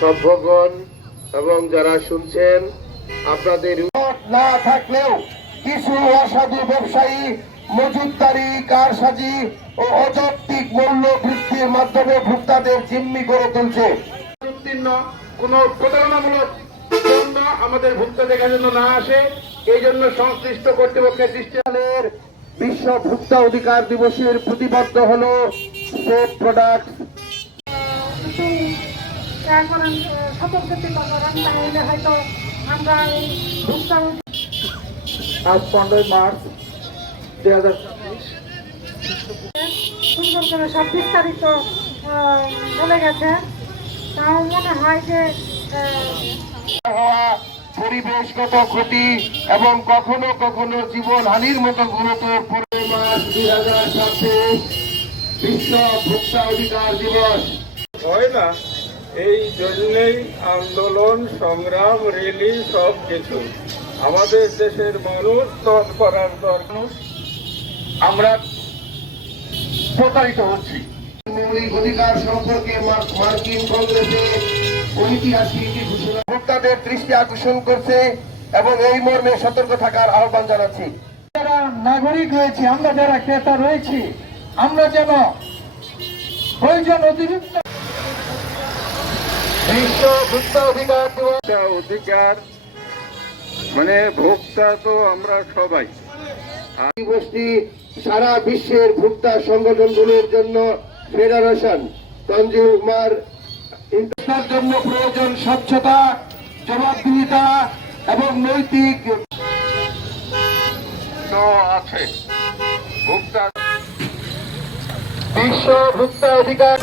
সভ্যগণ এবং যারা শুনছেন, আপনাদের না থাকলেও কিছু অসাধু ব্যবসায়ী মজুতদারি, কারসাজি ও অযৌক্তিক মূল্য বৃদ্ধির মাধ্যমে ভোক্তাদের জিম্মি করে তুলছে। উত্তীর্ণ কোন প্রতারণামূলক পণ্য আমাদের ভোক্তাদের কাছে যেন না আসে, এই জন্য সংশ্লিষ্ট কর্তৃপক্ষের দৃষ্টির বিশ্ব ভোক্তা অধিকার দিবসের প্রতিপাদ্য হল সেফ প্রোডাক্ট। আজ 15 মার্চ 2025 সুন্দর করে সব বিস্তারিত বলে গেছে। তাও মনে হয় যে পরিবেশগত ক্ষতি এবং কখনো কখনো জীবনহানির মতো গুরুতর মার্চ 2026 বিশ্ব ভোক্তা অধিকার দিবস হয় না। এই জন্যেই আন্দোলন, সংগ্রাম, র্যালি সব কিছু আমাদের দেশের মানুষ তৎপরার দরকার। আমরা প্রতারিত হচ্ছি। মৌলিক অধিকার সম্পর্কে মার্কিন কংগ্রেসে ঐতিহাসিক ঘোষণা ভোক্তাদের দৃষ্টি আকর্ষণ করছে এবং এই মর্মে সতর্ক থাকার আহ্বান জানাচ্ছি। যারা নাগরিক রয়েছে, আমরা যারা ক্রেতা রয়েছি, আমরা যেন প্রয়োজন অতিরিক্ত বিশ্ব ভোক্তা অধিকার দিবস। অধিকার মানে ভোক্তা তো আমরা সবাই। দিবসটি সারা বিশ্বের ভোক্তা সংগঠনগুলোর জন্য ফেডারেশন কনজিউমার ইন্টারেস্টের জন্য প্রয়োজন স্বচ্ছতা, জবাবদিহিতা এবং নৈতিক আছে ভোক্তা। বিশ্ব ভোক্তা অধিকার